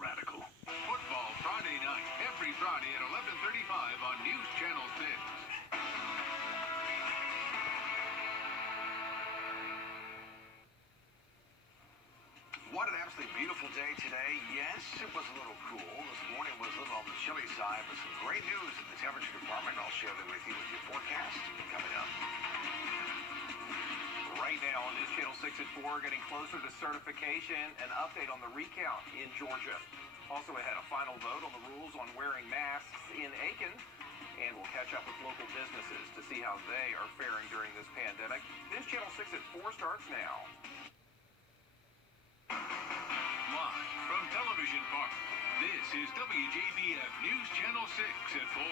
radical. Football Friday night, every Friday at 11:35 on News Channel 6. What an absolutely beautiful day today. Yes, it was a little cool. This morning was a little on the chilly side, but some great news in the temperature department. I'll share that with you with your forecast coming up. Right now on News Channel 6 at 4, getting closer to certification, an update on the recount in Georgia. Also ahead, a final vote on the rules on wearing masks in Aiken. And we'll catch up with local businesses to see how they are faring during this pandemic. News Channel 6 at 4 starts now. Live from Television Park, this is WJBF News Channel 6 at 4.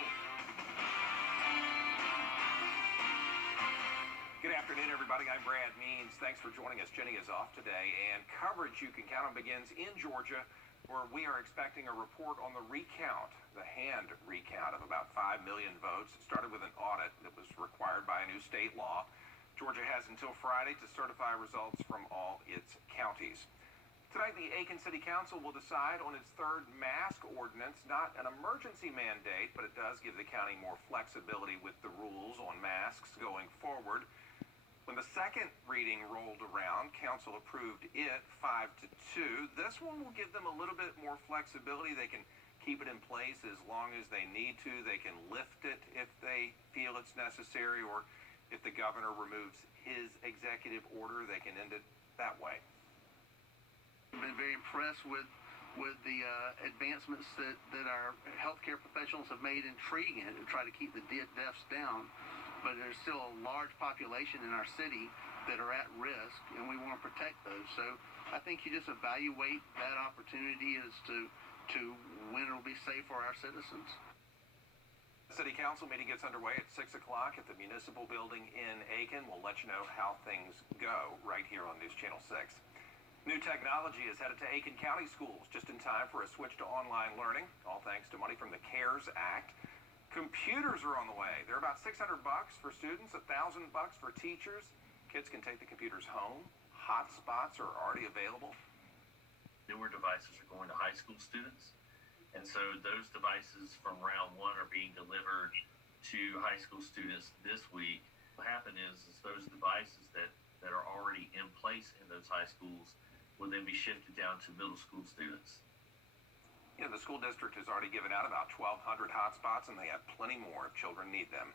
Good afternoon, everybody. I'm Brad Means. Thanks for joining us. Jenny is off today, and coverage you can count on begins in Georgia, where we are expecting a report on the recount, the hand recount of about 5 million votes. It started with an audit that was required by a new state law. Georgia has until Friday to certify results from all its counties. Tonight, the Aiken City Council will decide on its third mask ordinance, not an emergency mandate, but it does give the county more flexibility with the rules on masks going forward. When the second reading rolled around, council approved it 5-2. This one will give them a little bit more flexibility. They can keep it in place as long as they need to. They can lift it if they feel it's necessary, or if the governor removes his executive order, they can end it that way. I've been very impressed with the advancements that our healthcare professionals have made in treating it and try to keep the deaths down. But there's still a large population in our city that are at risk, and we want to protect those. So I think you just evaluate that opportunity as to when it'll be safe for our citizens. The City Council meeting gets underway at 6 o'clock at the Municipal Building in Aiken. We'll let you know how things go right here on News Channel 6. New technology is headed to Aiken County schools just in time for a switch to online learning, all thanks to money from the CARES Act. Computers are on the way. They're about $600 for students, $1,000 for teachers. Kids can take the computers home. Hotspots are already available. Newer devices are going to high school students, and so those devices from round one are being delivered to high school students this week. What happened is those devices that are already in place in those high schools will then be shifted down to middle school students. You know, the school district has already given out about 1,200 hotspots, and they have plenty more if children need them.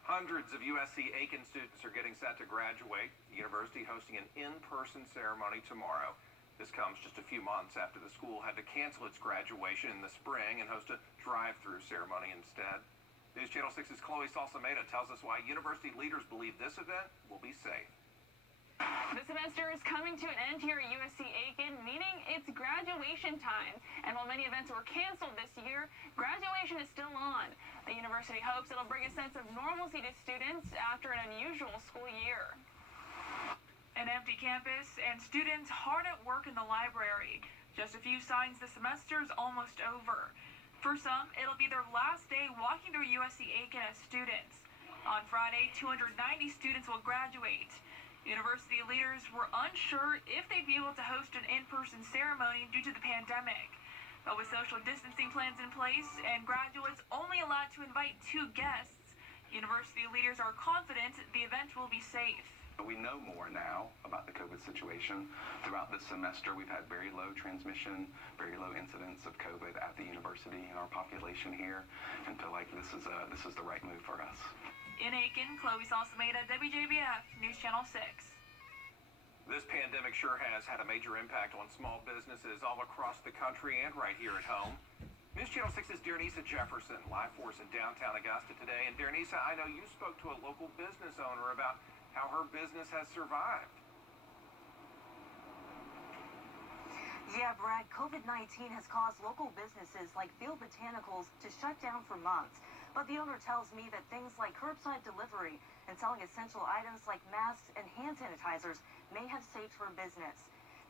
Hundreds of USC Aiken students are getting set to graduate. The university hosting an in-person ceremony tomorrow. This comes just a few months after the school had to cancel its graduation in the spring and host a drive-through ceremony instead. News Channel 6's Chloe Salsameda tells us why university leaders believe this event will be safe. The semester is coming to an end here at USC Aiken, meaning it's graduation time. And while many events were canceled this year, graduation is still on. The university hopes it'll bring a sense of normalcy to students after an unusual school year. An empty campus and students hard at work in the library. Just a few signs the semester is almost over. For some, it'll be their last day walking through USC Aiken as students. On Friday, 290 students will graduate. University leaders were unsure if they'd be able to host an in-person ceremony due to the pandemic. But with social distancing plans in place and graduates only allowed to invite 2 guests, university leaders are confident the event will be safe. We know more now about the COVID situation. Throughout this semester, we've had very low transmission, very low incidence of COVID at the university and our population here, and feel like this is the right move for us. In Aiken, Chloe Salsameda, WJBF News Channel 6. This pandemic sure has had a major impact on small businesses all across the country and right here at home. News Channel 6's Dearnisa Jefferson, live for us in downtown Augusta today. And Dearnisa, I know you spoke to a local business owner about how her business has survived. Yeah, Brad, COVID-19 has caused local businesses like Field Botanicals to shut down for months. But the owner tells me that things like curbside delivery and selling essential items like masks and hand sanitizers may have saved her business.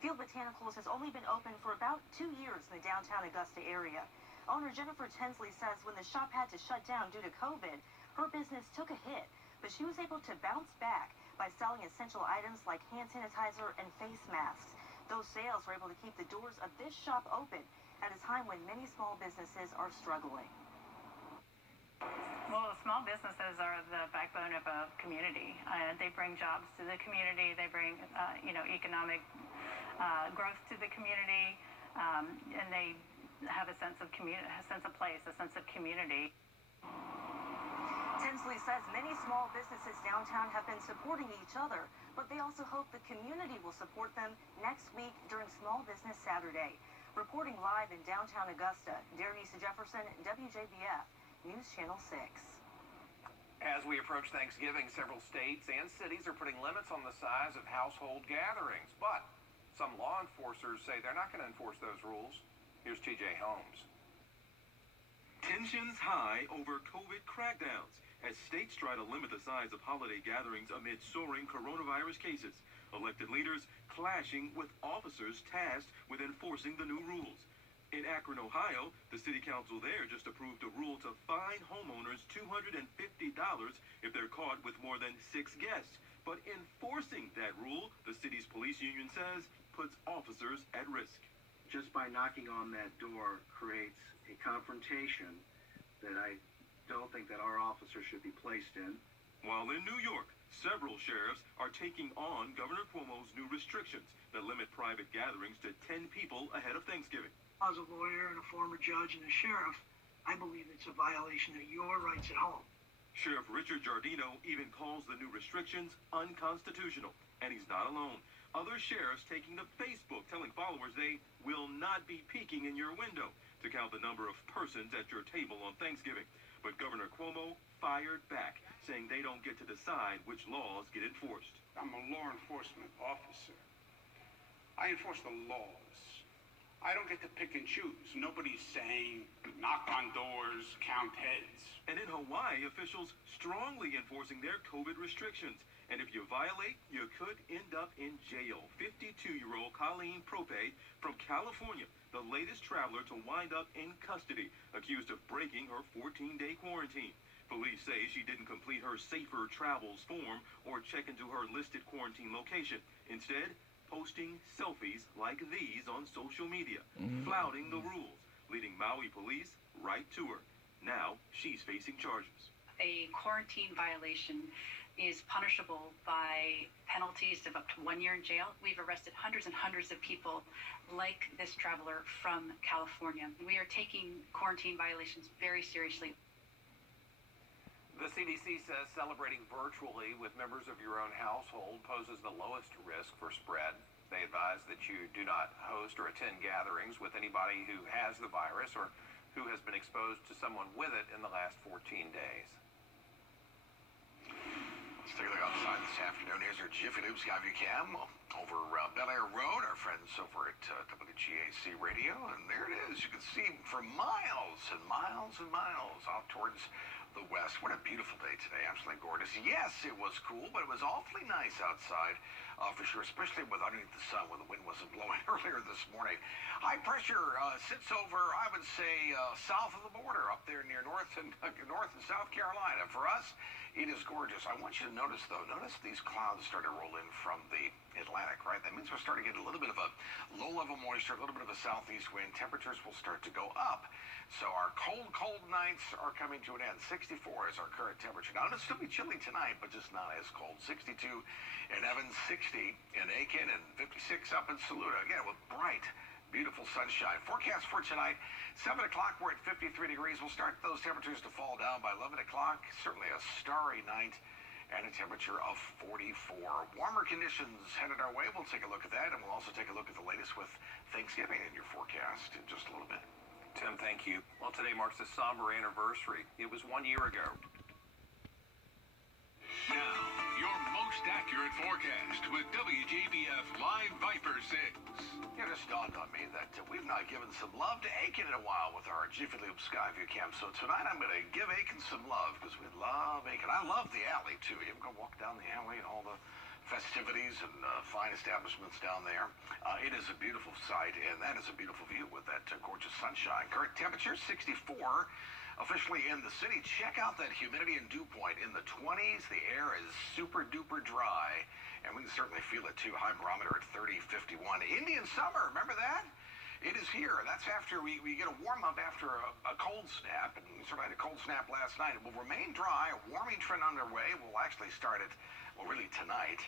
Field Botanicals has only been open for about 2 years in the downtown Augusta area. Owner Jennifer Tinsley says when the shop had to shut down due to COVID, her business took a hit, but she was able to bounce back by selling essential items like hand sanitizer and face masks. Those sales were able to keep the doors of this shop open at a time when many small businesses are struggling. Well, small businesses are the backbone of a community. They bring jobs to the community. They bring, economic growth to the community, and they have a sense of place, a sense of community. Tinsley says many small businesses downtown have been supporting each other, but they also hope the community will support them next week during Small Business Saturday. Reporting live in downtown Augusta, Denise Jefferson, WJBF, News Channel 6. As we approach Thanksgiving, several states and cities are putting limits on the size of household gatherings, but some law enforcers say they're not going to enforce those rules. Here's TJ Holmes. Tensions high over COVID crackdowns as states try to limit the size of holiday gatherings amid soaring coronavirus cases. Elected leaders clashing with officers tasked with enforcing the new rules. In Akron, Ohio, the city council there just approved a rule to fine homeowners $250 if they're caught with more than 6 guests. But enforcing that rule, the city's police union says, puts officers at risk. Just by knocking on that door creates a confrontation that I don't think that our officers should be placed in. While in New York, several sheriffs are taking on Governor Cuomo's new restrictions that limit private gatherings to 10 people ahead of Thanksgiving. As a lawyer and a former judge and a sheriff, I believe it's a violation of your rights at home. Sheriff Richard Giardino even calls the new restrictions unconstitutional, and he's not alone. Other sheriffs taking to Facebook telling followers they will not be peeking in your window to count the number of persons at your table on Thanksgiving. But Governor Cuomo fired back, saying they don't get to decide which laws get enforced. I'm a law enforcement officer. I enforce the laws. I don't get to pick and choose. Nobody's saying knock on doors, count heads. And in Hawaii, officials strongly enforcing their COVID restrictions. And if you violate, you could end up in jail. 52-year-old Colleen Prope from California, the latest traveler to wind up in custody, accused of breaking her 14-day quarantine. Police say she didn't complete her Safer Travels form or check into her listed quarantine location. Instead, posting selfies like these on social media, flouting the rules, leading Maui police right to her. Now, she's facing charges. A quarantine violation is punishable by penalties of up to 1 year in jail. We've arrested hundreds and hundreds of people like this traveler from California. We are taking quarantine violations very seriously. The CDC says celebrating virtually with members of your own household poses the lowest risk for spread. They advise that you do not host or attend gatherings with anybody who has the virus or who has been exposed to someone with it in the last 14 days. Let's take a look outside this afternoon. Here's our Jiffy Lube Skyview Cam over Bel Air Road. Our friends over at WGAC Radio. And there it is. You can see for miles and miles and miles out towards the west. What a beautiful day today. Absolutely gorgeous. Yes, it was cool, but it was awfully nice outside for sure, especially with underneath the sun when the wind wasn't blowing earlier this morning. High pressure sits over, I would say, south of the border, up there near North and South Carolina. For us, it is gorgeous. I want you to notice, though, notice these clouds start to roll in from the Atlantic, right? That means we're starting to get a little bit of a low-level moisture, a little bit of a southeast wind. Temperatures will start to go up. So our cold nights are coming to an end. 64 is our current temperature. Now, it'll still be chilly tonight, but just not as cold. 62 in Evans, 60 in Aiken, and 56 up in Saluda. Again, with bright, beautiful sunshine. Forecast for tonight, 7 o'clock, we're at 53 degrees. We'll start those temperatures to fall down by 11 o'clock. Certainly a starry night and a temperature of 44. Warmer conditions headed our way. We'll take a look at that, and we'll also take a look at the latest with Thanksgiving in your forecast in just a little bit. Tim, thank you. Well, today marks a somber anniversary. It was 1 year ago. Now, your most accurate forecast with WJBF Live Viper 6. It just dawned on me that we've not given some love to Aiken in a while with our Jiffy Lube Skyview Cam. So tonight I'm going to give Aiken some love because we love Aiken. I love the alley, too. You ever go walk down the alley and all the festivities and fine establishments down there. It is a beautiful sight, and that is a beautiful view with that gorgeous sunshine. Current temperature, 64. Officially in the city. Check out that humidity and dew point in the 20s. The air is super duper dry, and we can certainly feel it too. High barometer at 30.51. Indian summer, remember that? It is here. That's after we get a warm-up after a cold snap, and we sort of had a cold snap last night. It will remain dry, a warming trend underway. We'll actually start it, well, really tonight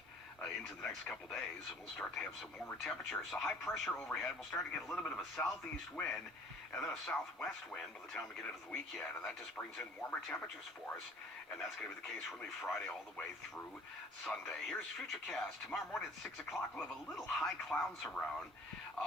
into the next couple days, and we'll start to have some warmer temperatures. So high pressure overhead. We'll start to get a little bit of a southeast wind and then a southwest wind by the time we get into the weekend, and that just brings in warmer temperatures for us, and that's going to be the case really Friday all the way through Sunday. Here's Futurecast. Tomorrow morning at 6 o'clock, we'll have a little high clouds around,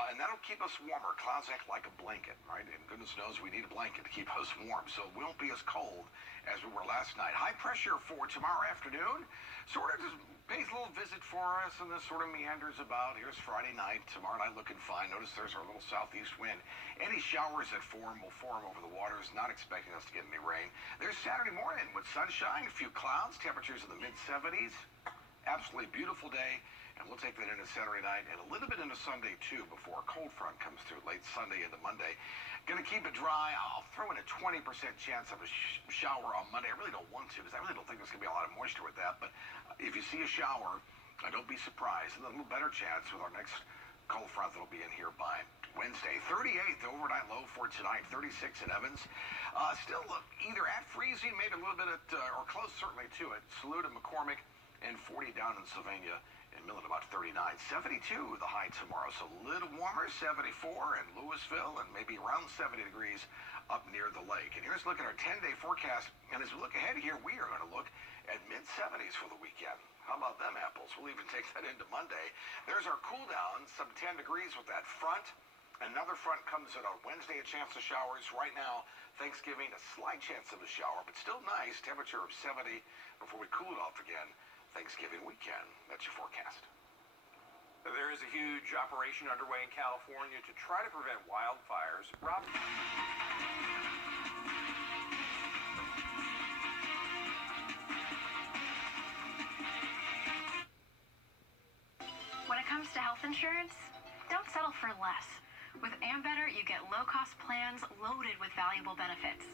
and that'll keep us warmer. Clouds act like a blanket, right? And goodness knows we need a blanket to keep us warm, so we won't be as cold as we were last night. High pressure for tomorrow afternoon sort of just pays a little visit for us and then sort of meanders about. Here's Friday night. Tomorrow night looking fine. Notice there's our little southeast wind. Any showers that form will form over the waters. Not expecting us to get any rain. There's Saturday morning with sunshine, a few clouds, temperatures in the mid-70s. Absolutely beautiful day. And we'll take that into Saturday night and a little bit into Sunday, too, before a cold front comes through late Sunday into Monday. Going to keep it dry. I'll throw in a 20% chance of a shower on Monday. I really don't want to because I really don't think there's going to be a lot of moisture with that. But if you see a shower, don't be surprised. And a little better chance with our next cold front that'll be in here by Wednesday. 38th overnight low for tonight. 36 in Evans. Still either at freezing, maybe a little bit at, or close certainly to it. Salute and McCormick, and 40 down in Sylvania. In Millen, about 39. 72 the high tomorrow, so a little warmer. 74 in Louisville, and maybe around 70 degrees up near the lake. And here's a look at our 10-day forecast. And as we look ahead here, we are going to look at mid-70s for the weekend. How about them apples? We'll even take that into Monday. There's our cool down, some 10 degrees with that front. Another front comes in on Wednesday, a chance of showers. Right now, Thanksgiving, a slight chance of a shower, but still nice. Temperature of 70 before we cool it off again. Thanksgiving weekend. That's your forecast. There is a huge operation underway in California to try to prevent wildfires. Rob? When it comes to health insurance, don't settle for less. With Ambetter, you get low-cost plans loaded with valuable benefits.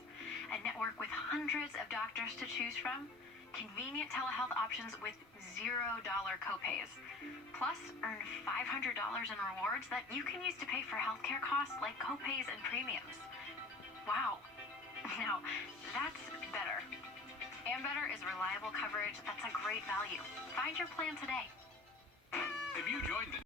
A network with hundreds of doctors to choose from, convenient telehealth options with $0 copays. Plus, earn $500 in rewards that you can use to pay for healthcare costs like copays and premiums. Wow. Now, that's better. Ambetter is reliable coverage that's a great value. Find your plan today. Have you joined the